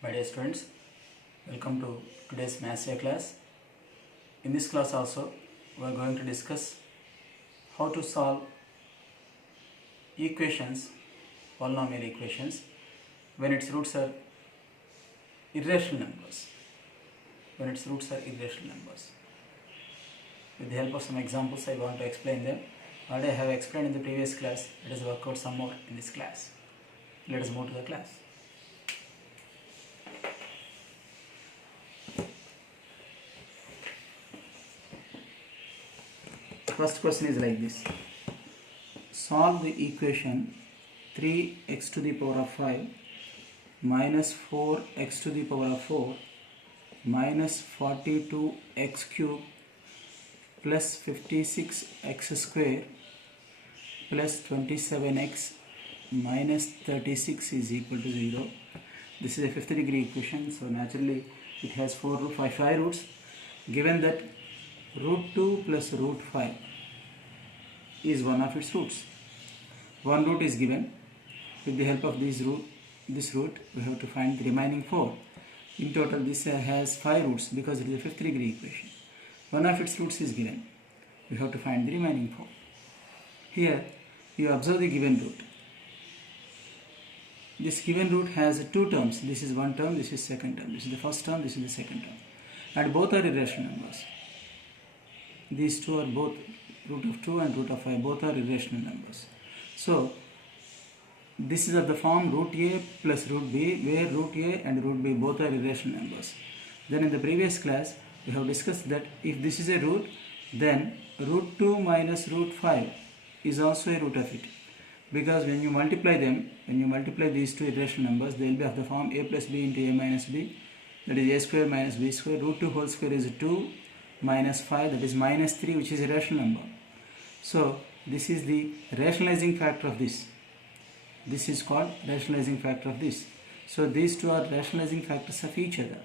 My dear students, welcome to today's Maths class. In this class also, we are going to discuss how to solve equations, polynomial equations, when its roots are irrational numbers. When its roots are irrational numbers. With the help of some examples, I want to explain them. Already I have explained in the previous class. Let us work out some more in this class. Let us move to the class. First question is like this. Solve the equation 3x to the power of 5 minus 4x to the power of 4 minus 42x cube plus 56x square plus 27x minus 36 is equal to 0. This is a fifth degree equation, so naturally it has five roots. Given that root 2 plus root 5 is one of its roots. One root is given. With the help of this root, we have to find the remaining 4. In total, this has 5 roots because it is a fifth degree equation. One of its roots is given. We have to find the remaining 4. Here, you observe the given root. This given root has two terms. This is one term, this is second term. This is the first term, this is the second term. And both are irrational numbers. These two are both root of 2 and root of 5. Both are irrational numbers. So, this is of the form root a plus root b, where root a and root b both are irrational numbers. Then in the previous class, we have discussed that if this is a root, then root 2 minus root 5 is also a root of it. Because when you multiply them, when you multiply these two irrational numbers, they will be of the form a plus b into a minus b. That is a square minus b square. Root 2 whole square is 2 minus 5, that is minus 3, which is a rational number. So, this is the rationalizing factor of this. This is called rationalizing factor of this. So, these two are rationalizing factors of each other.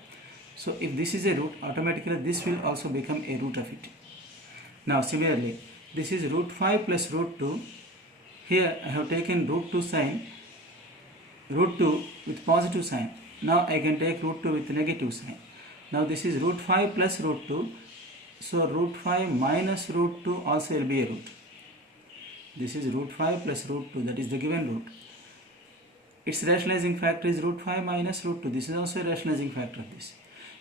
So, if this is a root, automatically this will also become a root of it. Now, similarly, this is root 5 plus root 2. Here, I have taken root 2 sign, root 2 with positive sign. Now, I can take root 2 with negative sign. Now, this is root 5 plus root 2. So, root 5 minus root 2 also will be a root. This is root 5 plus root 2, that is the given root. Its rationalizing factor is root 5 minus root 2. This is also a rationalizing factor of this.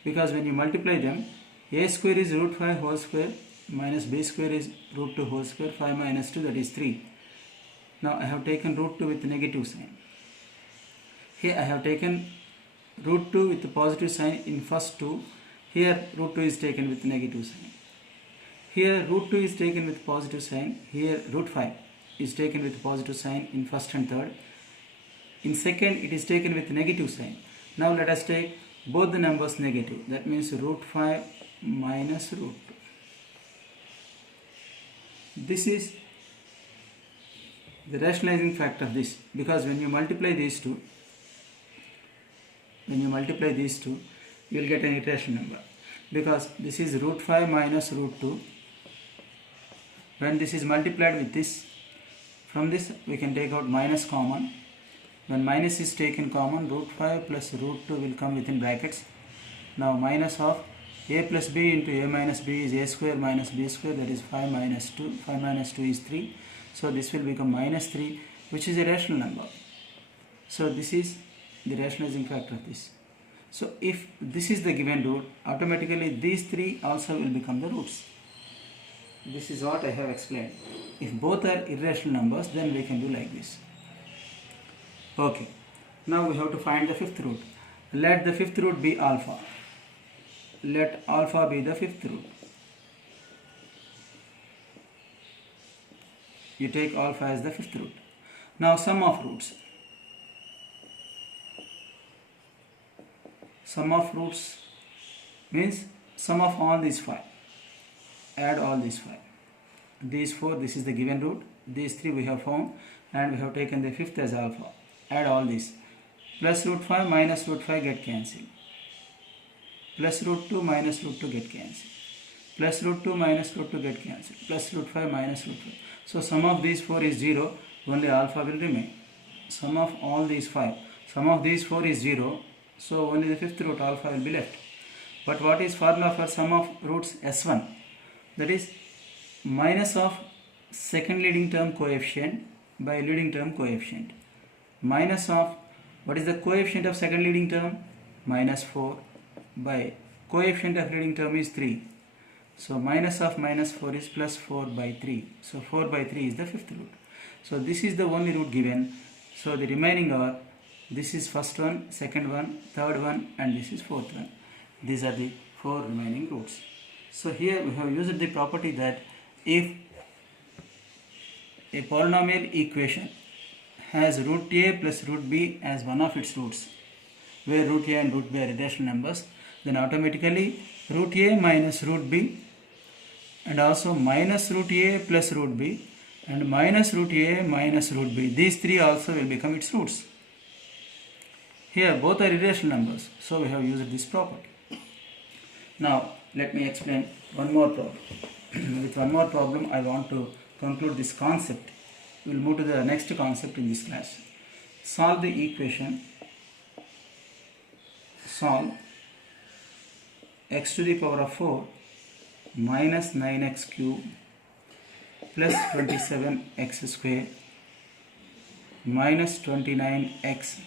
Because when you multiply them, a square is root 5 whole square minus b square is root 2 whole square. 5 minus 2, that is 3. Now, I have taken root 2 with negative sign. Here, I have taken root 2 with the positive sign in first 2. Here, root 2 is taken with negative sign. Here, root 2 is taken with positive sign. Here, root 5 is taken with positive sign in first and third. In second, it is taken with negative sign. Now, let us take both the numbers negative. That means root 5 minus root 2. This is the rationalizing factor of this. Because when you multiply these two, you will get an irrational number. Because this is root 5 minus root 2. When this is multiplied with this, from this we can take out minus common. When minus is taken common, root 5 plus root 2 will come within brackets. Now minus of a plus b into a minus b is a square minus b square, that is 5 minus 2. 5 minus 2 is 3. So this will become minus 3, which is a rational number. So this is the rationalizing factor of this. So if this is the given root, automatically these three also will become the roots. This is what I have explained. If both are irrational numbers, then we can do like this. Okay. Now we have to find the fifth root. Let the fifth root be alpha. Let alpha be the fifth root. You take alpha as the fifth root. Now sum of roots. Sum of roots means sum of all these 5. Add all these 5. These 4, this is the given root. These 3 we have found, and we have taken the fifth as alpha. Add all these. Plus root 5 minus root 5 get cancelled. Plus root 2 minus root 2 get cancelled. Plus root 2 minus root 2 get cancelled. Plus root 5 minus root 5. So sum of these 4 is 0. Only alpha will remain. Sum of all these 5. Sum of these 4 is 0. So only the fifth root alpha will be left. But what is formula for sum of roots S1? That is minus of second leading term coefficient by leading term coefficient. Minus of, what is the coefficient of second leading term? Minus 4 by coefficient of leading term is 3. So minus of minus 4 is plus 4 by 3. So 4 by 3 is the fifth root. So this is the only root given. So the remaining are, this is first one, second one, third one, and this is fourth one. These are the 4 remaining roots. So here we have used the property that if a polynomial equation has root a plus root b as one of its roots, where root a and root b are irrational numbers, then automatically root a minus root b and also minus root a plus root b and minus root a minus root b, these three also will become its roots. Here both are irrational numbers, so we have used this property. Now let me explain one more problem. With one more problem I want to conclude this concept. We will move to the next concept in this class. Solve the equation, solve x to the power of 4 minus 9x cube plus 27x square minus 29x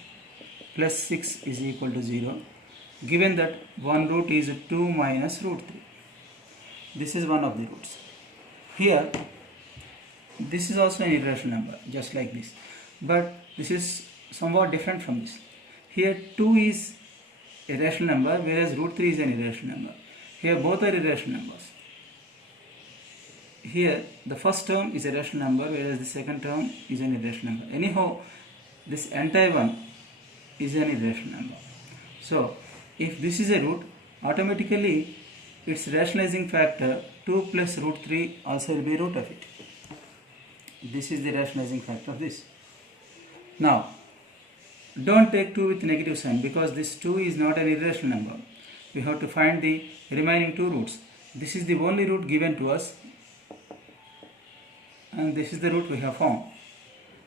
plus 6 is equal to 0, given that one root is 2 minus root 3. This is one of the roots. Here this is also an irrational number, just like this, but this is somewhat different from this. Here 2 is a rational number, whereas root 3 is an irrational number. Here both are irrational numbers. Here the first term is a rational number, whereas the second term is an irrational number. Anyhow, this entire one is an irrational number. So if this is a root, automatically its rationalizing factor 2 plus root 3 also will be root of it. This is the rationalizing factor of this. Now don't take 2 with negative sign, because this 2 is not an irrational number. We have to find the remaining 2 roots. This is the only root given to us, and this is the root we have found.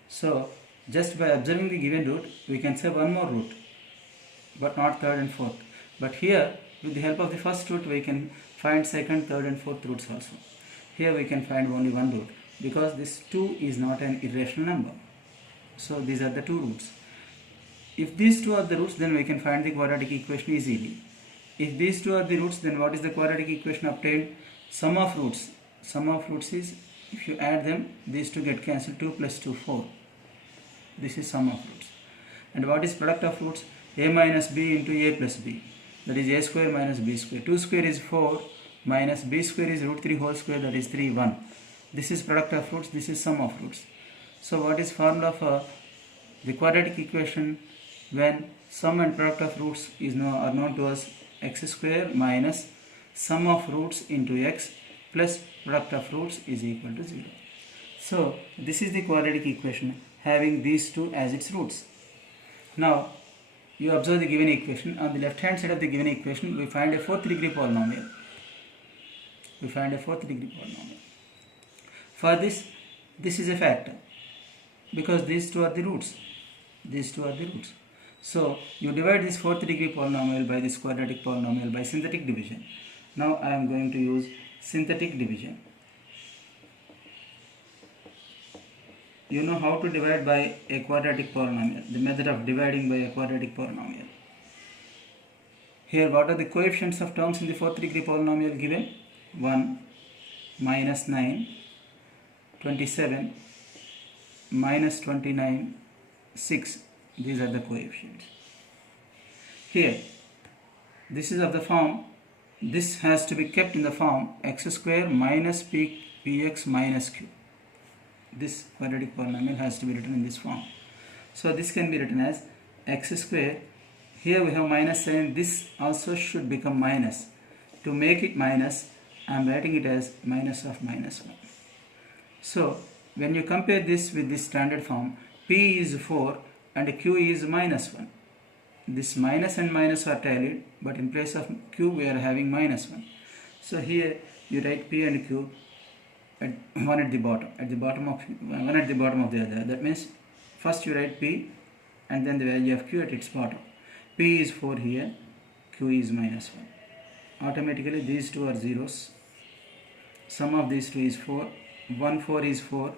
So just by observing the given root, we can say one more root, but not third and fourth. But here with the help of the first root we can find second, third and fourth roots also. Here we can find only one root, because this 2 is not an irrational number. So these are the 2 roots. If these 2 are the roots, then we can find the quadratic equation easily. If these 2 are the roots, then what is the quadratic equation obtained? Sum of roots. Sum of roots is, if you add them, these 2 get cancelled. 2 plus 2, 4. This is sum of roots. And what is product of roots? A minus b into a plus b. That is a square minus b square. 2 square is 4 minus b square is root 3 whole square, that is 3, 1. This is product of roots. This is sum of roots. So what is formula for the quadratic equation when sum and product of roots are known to us? X square minus sum of roots into x plus product of roots is equal to 0. So this is the quadratic equation having these 2 as its roots. Now you observe the given equation. On the left hand side of the given equation we find a 4th degree polynomial. We find a 4th degree polynomial. For this is a factor, because these 2 are the roots. These 2 are the roots. So you divide this 4th degree polynomial by this quadratic polynomial by synthetic division. Now I am going to use synthetic division. You know how to divide by a quadratic polynomial, the method of dividing by a quadratic polynomial. Here what are the coefficients of terms in the 4th degree polynomial given? 1, minus 9, 27, minus 29, 6. These are the coefficients. Here this is of the form, this has to be kept in the form x square minus px minus q. This quadratic polynomial has to be written in this form. So this can be written as x square. Here we have minus sign. This also should become minus. To make it minus, I am writing it as minus of minus 1. So when you compare this with this standard form, p is 4 and q is minus 1. This minus and minus are tallied, but in place of q we are having minus 1. So here you write p and q at one at the bottom of the other. That means first you write p and then the value of q at its bottom. P is 4 here, Q is minus 1. Automatically these two are zeros. Sum of these two is 4. 1, 4 is 4.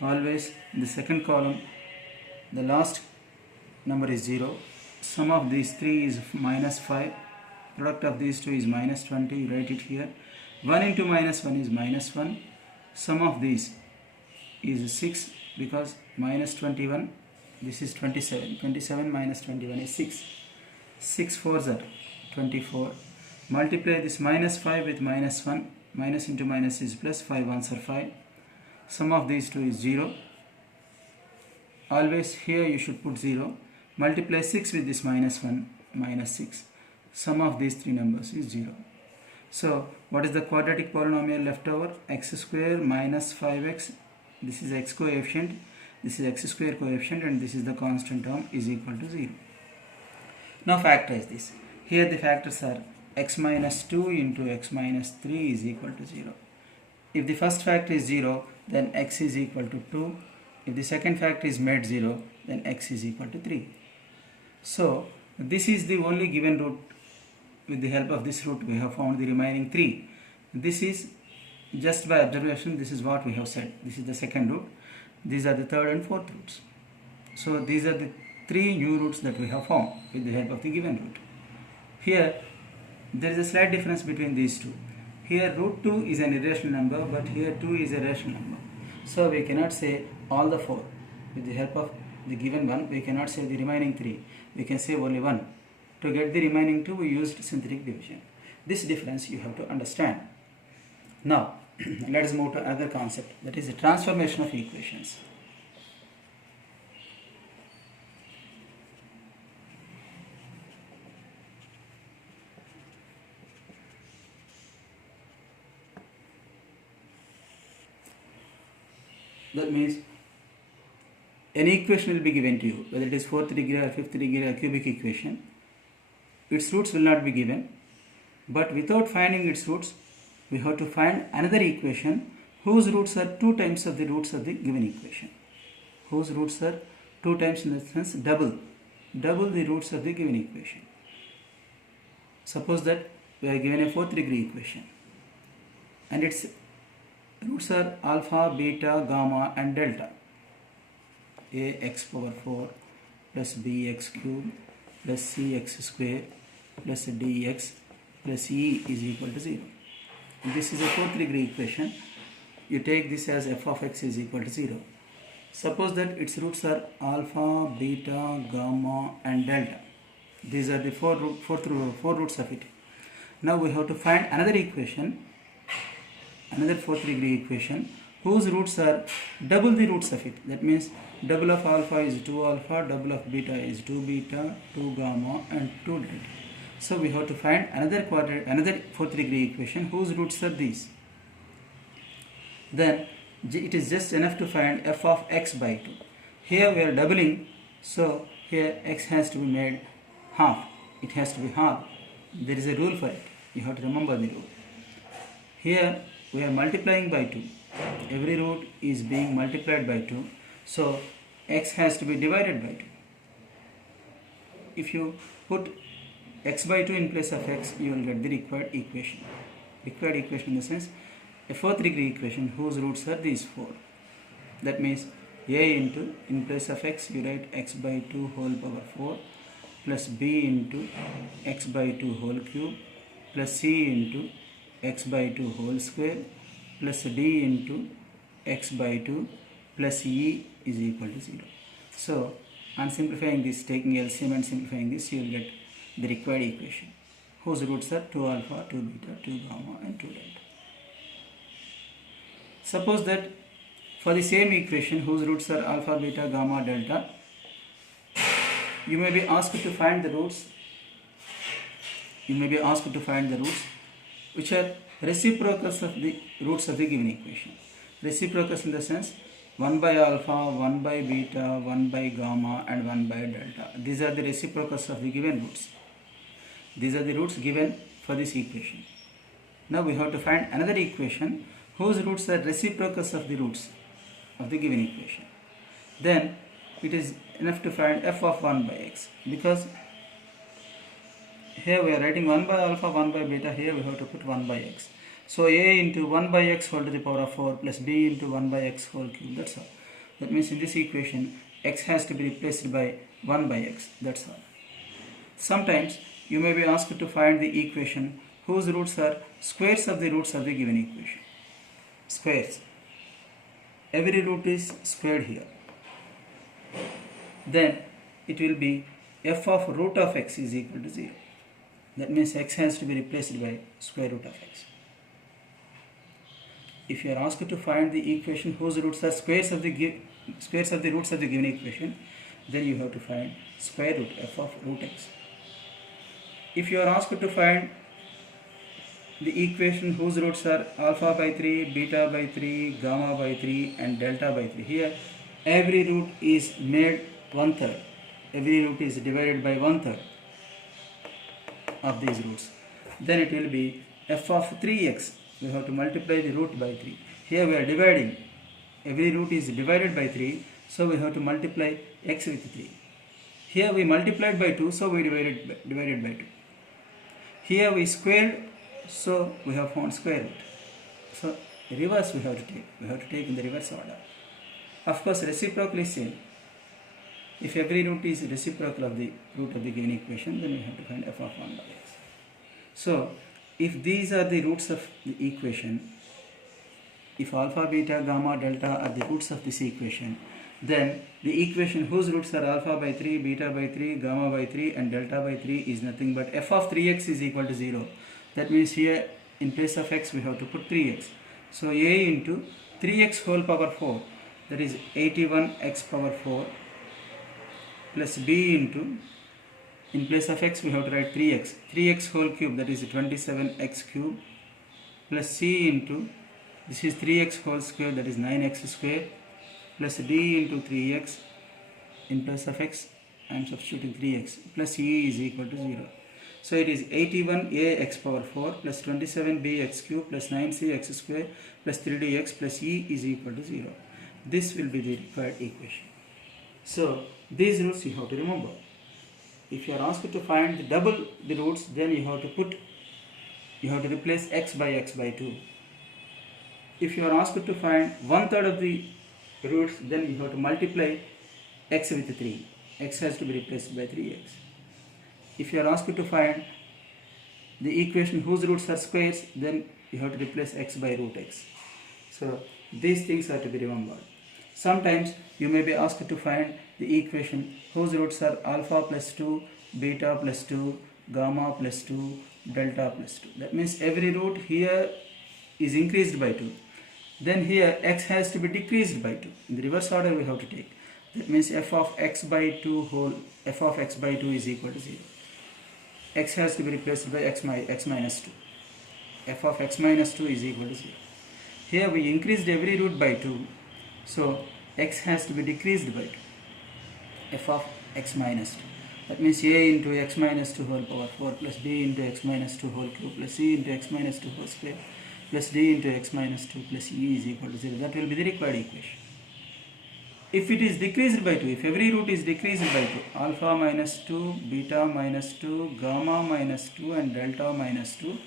Always in the second column, the last number is 0. Sum of these 3 is minus 5. Product of these two is minus 20. You write it here. 1 into minus 1 is minus 1. Sum of these is 6 because minus 21. This is 27. 27 minus 21 is 6. 6 4s are 24. Multiply this minus 5 with minus 1. Minus into minus is plus. 5 1s are 5. Sum of these two is 0. Always here you should put 0. Multiply 6 with this minus 1. Minus 6. Sum of these three numbers is 0. So what is the quadratic polynomial left over? X square minus 5x. This is x coefficient. This is x square coefficient, and this is the constant term is equal to 0. Now factorize this. Here the factors are x minus 2 into x minus 3 is equal to 0. If the first factor is 0, then x is equal to 2. If the second factor is made 0, then x is equal to 3. So this is the only given root. With the help of this root we have found the remaining 3. This is just by observation. This is what we have said. This is the second root. These are the third and fourth roots. So these are the 3 new roots that we have found with the help of the given root. Here there is a slight difference between these two. Here root 2 is an irrational number, but here 2 is a rational number. So we cannot say all the 4. With the help of the given one, we cannot say the remaining 3. We can say only 1. To get the remaining 2, we used synthetic division. This difference you have to understand. Now let us move to another concept, that is the transformation of equations. That means an equation will be given to you, whether it is 4th degree or 5th degree or cubic equation. Its roots will not be given, but without finding its roots, we have to find another equation whose roots are 2 times of the roots of the given equation. Whose roots are 2 times, in the sense double the roots of the given equation. Suppose that we are given a 4th degree equation and its roots are alpha, beta, gamma and delta. Ax power 4 plus bx cube plus cx square plus dx plus e is equal to 0. This is a 4th degree equation. You take this as f of x is equal to 0. Suppose that its roots are alpha, beta, gamma and delta. These are the four roots of it. Now we have to find another equation, another 4th degree equation whose roots are double the roots of it. That means double of alpha is 2 alpha, double of beta is 2 beta, 2 gamma and 2 delta. So we have to find another 4th degree equation whose roots are these. Then it is just enough to find f of x by 2. Here we are doubling, so here x has to be made half. It has to be half. There is a rule for it. You have to remember the rule. Here we are multiplying by 2. Every root is being multiplied by 2. So x has to be divided by 2. If you put x by 2 in place of x, you will get the required equation. Required equation in the sense a 4th degree equation whose roots are these 4. That means a into, in place of x you write x by 2 whole power 4 plus b into x by 2 whole cube plus c into x by 2 whole square plus d into x by 2 plus e is equal to 0. So on simplifying this, taking LCM and simplifying this, you will get the required equation whose roots are 2 alpha, 2 beta, 2 gamma and 2 delta. Suppose that for the same equation whose roots are alpha, beta, gamma, delta, you may be asked to find the roots. You may be asked to find the roots which are reciprocals of the roots of the given equation. Reciprocals in the sense 1 by alpha, 1 by beta, 1 by gamma and 1 by delta. These are the reciprocals of the given roots. These are the roots given for this equation. Now we have to find another equation whose roots are reciprocals of the roots of the given equation. Then it is enough to find f of 1 by x, because here we are writing 1 by alpha, 1 by beta. Here we have to put 1 by x. So a into 1 by x whole to the power of 4 plus b into 1 by x whole cube. That's all. That means in this equation, x has to be replaced by 1 by x. That's all. Sometimes you may be asked to find the equation whose roots are squares of the roots of the given equation. Squares. Every root is squared here. Then it will be f of root of x is equal to 0. That means x has to be replaced by square root of x. If you are asked to find the equation whose roots are squares of the roots of the given equation, then you have to find square root f of root x. If you are asked to find the equation whose roots are alpha by 3, beta by 3, gamma by 3 and delta by 3, here every root is made 1/3. Every root is divided by 1/3 of these roots. Then it will be f of 3x. We have to multiply the root by 3. Here we are dividing. Every root is divided by 3. So we have to multiply x with 3. Here we multiplied by 2. So we divided by 2. Here we squared. So we have found square root. So reverse we have to take. We have to take in the reverse order. Of course reciprocal is same. If every root is reciprocal of the root of the given equation, then we have to find f of 1 by x. So if these are the roots of the equation, if alpha, beta, gamma, delta are the roots of this equation, then the equation whose roots are alpha by 3, beta by 3, gamma by 3 and delta by 3 is nothing but f of 3x is equal to 0. That means here in place of x we have to put 3x. So a into 3x whole power 4, that is 81x power 4, plus b into, in place of x we have to write 3x. 3x whole cube, that is 27x cube, plus c into, this is 3x whole square, that is 9x square, plus d into 3x. In place of x I am substituting 3x, plus e is equal to 0. So it is 81ax power 4 plus 27bx cube plus 9cx square plus 3dx plus e is equal to 0. This will be the required equation. So these roots you have to remember. If you are asked to find the double the roots, then you have to replace x by 2. If you are asked to find 1/3 of the roots, then you have to multiply x with 3. X has to be replaced by 3x. If you are asked to find the equation whose roots are squares, then you have to replace x by root x. So these things are to be remembered. Sometimes you may be asked to find the equation whose roots are alpha plus 2, beta plus 2, gamma plus 2, delta plus 2. That means every root here is increased by 2. Then here x has to be decreased by 2. In the reverse order we have to take. That means f of x by 2 is equal to 0. X has to be replaced by x minus 2. F of x minus 2 is equal to 0. Here we increased every root by 2. So x has to be decreased by 2. F of x minus 2. That means a into x minus 2 whole power 4 plus b into x minus 2 whole cube plus c into x minus 2 whole square plus d into x minus 2 plus e is equal to 0. That will be the required equation. If it is decreased by 2, if every root is decreased by 2, alpha minus 2, beta minus 2, gamma minus 2 and delta minus 2,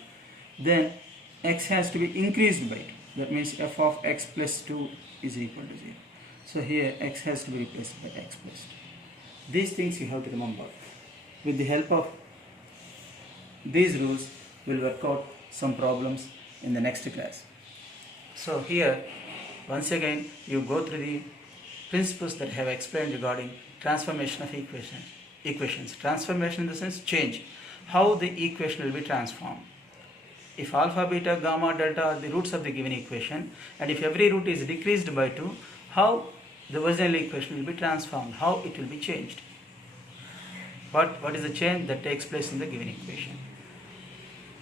then x has to be increased by 2. That means f of x plus 2 is equal to 0. So here x has to be replaced by x plus 2. These things you have to remember. With the help of these rules, we will work out some problems in the next class. So here, once again, you go through the principles that I have explained regarding transformation of equations. Transformation in the sense change. How the equation will be transformed. If alpha, beta, gamma, delta are the roots of the given equation, and if every root is decreased by 2, how the original equation will be transformed, how it will be changed. What is the change that takes place in the given equation.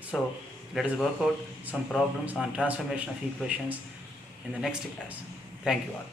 So let us work out some problems on transformation of equations in the next class. Thank you all.